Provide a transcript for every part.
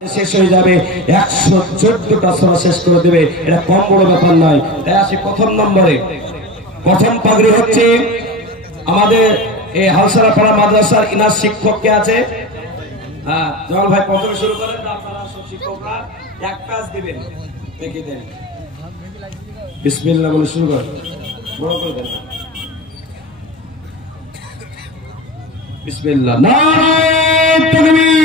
শেষ হয়ে যাবে 114টা সূরা শেষ করে দেবে, এটা কম বড় ব্যাপার নয়। তাই আসি প্রথম নম্বরে। প্রথম পাগড়ি হচ্ছে আমাদের এই হালসারাপাড়া মাদ্রাসার ইনার শিক্ষক কে আছে? হ্যাঁ, জল ভাই প্রথমে শুরু করেন। আপনারা সব শিক্ষকরা এক পাশ দিবেন, দেখে দেন। বিসমিল্লাহ বলে শুরু করেন, বড় করে দেন। বিসমিল্লাহ। নারায়ে তাকবীর।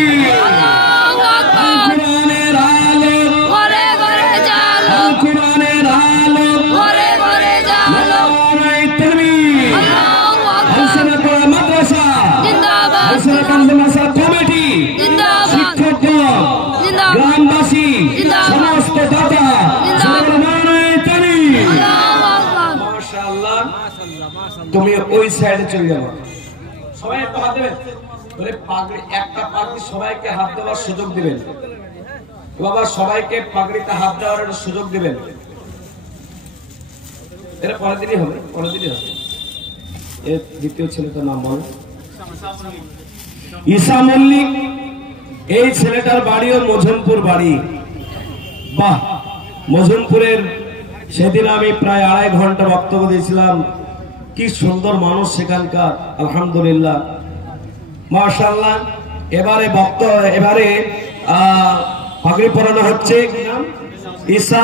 তুমি ওই সাইডে চলে যাবো, সবাই একটা হাত দেবেন। পাগড়ি একটা পাগড়ি সবাইকে হাত দেওয়ার সুযোগ দিবেন বাবা, সবাইকে পাগড়িতে হাত দেওয়ার সুযোগ দিবেন। এটা পরের দিনই হবে, পরের দিনই হবে। এর দ্বিতীয় ছেলেটার নাম বল। ঈসা মল্লিক। এই ছেলেটার বাড়িও মজনপুর বাড়ি। বাহ, মজনপুরের সেদিন আমি প্রায় 2.5 ঘন্টা বক্তব্য দিয়েছিলাম। কি সুন্দর মানুষ সেখানকার, আলহামদুলিল্লাহ, মাশাআল্লাহ। এবারে এবারে পাগড়ি পরানো হচ্ছে ঈসা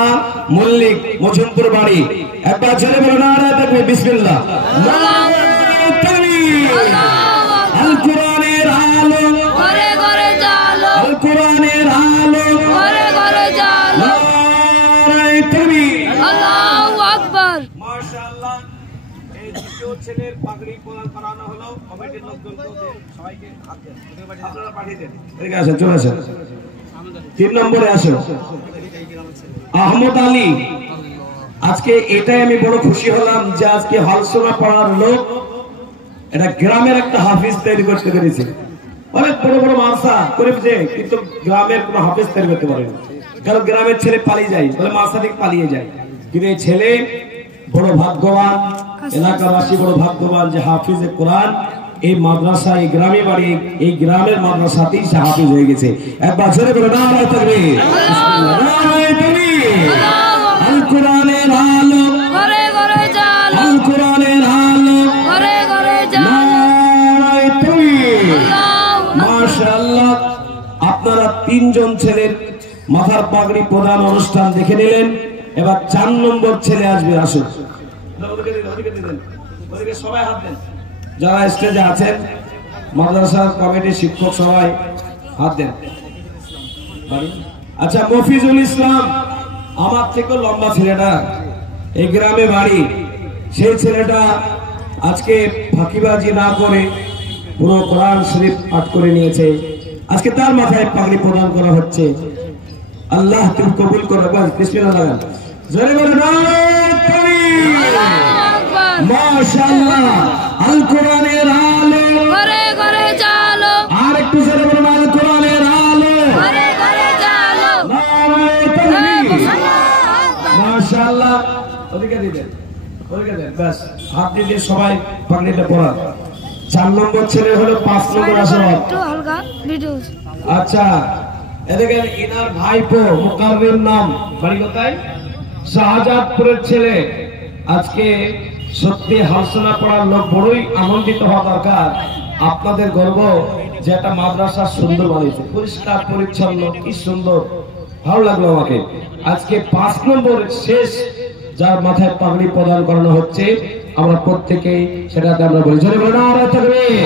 মল্লিক, মজনপুর বাড়ি। একবার ছেলে বলো নারায়ে তাকবীর। বিসমিল্লাহ। আল কোরআনের আলো ঘরে ঘরে জালো, আল কোরআনের আলো ঘরে ঘরে জালো, নারায়ে তাকবীর, আল্লাহু আকবার। মাশাআল্লাহ। এই দ্বিতীয় ছেলের পাগড়ি পরানো হলো। কমিটির লোকজনকে সবাইকে হাত দেন, আপনারা পাঠিয়ে দেন। ঠিক আছে, চলে আসেন। 3 নম্বরে আসো আহমদ আলী। আজকে এটাই আমি বড় খুশি হলাম যে আজকে হালসোনা পাড়ার লোক এটা গ্রামের একটা হাফিজ তৈরি করতে পেরেছে। অনেক বড় বড় মাদ্রাসা করেছে, কিন্তু গ্রামের কোনো হাফিজ তৈরি করতে পারেনি, কারণ গ্রামের ছেলে পালিয়ে যায়, বলে মাদ্রাসা থেকে পালিয়ে যায়। কিন্তু এই ছেলে বড় ভাগ্যবান, এলাকাবাসী বড় ভাগ্যবান যে হাফিজে কোরআন এই মাদ্রাসা, এই গ্রামে বাড়ি, এই গ্রামের মাদ্রাসাতেই সে হাফিজ হয়ে গেছে। একবার ছেলে বলে নারায়ে তাকবীর, নারায়ে তাকবীর। আল কোরআনের আলো ঘরে ঘরে জালো, আল কোরআনের আলো ঘরে ঘরে জালো, নারায়ে তাকবীর, মাশাআল্লাহ। আপনারা 3 জন ছেলের মাথার পাগড়ি প্রদান অনুষ্ঠান দেখে নিলেন। এবার 4 নম্বর ছেলে আসবে। আসুন, সবাই হাত দেন, যারা স্টেজে আছেন, মাদ্রাসার কমিটির শিক্ষক সবাই হাত দেন। আচ্ছা, মফিজুল ইসলাম, আমার থেকে লম্বা ছেলেটা, এই গ্রামে বাড়ি। সেই ছেলেটা আজকে ফাঁকিবাজি না করে পুরো কোরআন শরীফ পাঠ করে নিয়েছে। আজকে তার মাথায় পাগড়ি প্রদান করা হচ্ছে। আল্লাহ তুমি কবুল করো। বিসমিল্লাহ লাগান, জোরে বলে নারায়ে তাকবীর, মাশাআল্লাহ। আল কোরআনের আলো ঘরে ঘরে জালো, আর একটু জোরে বলো আল কোরআনের আলো ঘরে ঘরে জালো, নারায়ে তাকবীর, মাশাআল্লাহ। ওদিকে দিবেন, ওদিকে দেন, বাস হাত দিয়ে সবাই পাগড়িটা পরান। 4 নম্বর ছেলে হলো 5 নম্বর আসলে একটু হালকা ভিডিও। আচ্ছা, এদিকে ইনার ভাইপো মুকাররিম নাম, বাড়ি কোথায়? শাহজাদপুরের ছেলে। আজকে সত্যি হালসোনা পড়ার লোক বড়ই আনন্দিত হওয়া দরকার। আপনাদের গর্ব যে একটা মাদ্রাসা সুন্দর বানিয়েছে, পরিষ্কার পরিচ্ছন্ন, কি সুন্দর, ভালো লাগলো আমাকে। আজকে 5 নম্বর শেষ যার মাথায় পাগড়ি প্রদান করানো হচ্ছে, আমরা প্রত্যেকেই সেটাতে আমরা বলি জোরে বলে নারায়ে তাকবীর।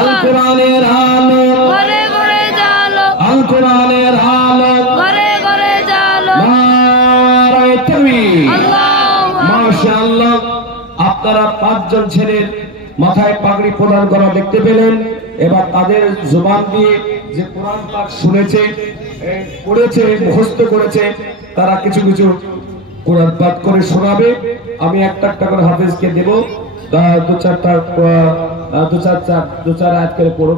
আল কোরআনের আলো ঘরে ঘরে জালো, আল কোরআনের আলো ঘরে ঘরে জালো, নারায়ে তাকবীর, মাশাআল্লাহ। আপনারা 5 জন ছেলের মাথায় পাগড়ি প্রদান করা দেখতে পেলেন। এবার তাদের জবান দিয়ে যে কোরআন পাঠ শুনেছে, পড়েছে, মুখস্থ করেছে, তারা কিছু কিছু কোরআন পাঠ করে শোনাবে। আমি একটা একটা করে হাফেজকে দেব, 2-4 আয়াত করে পড়ো।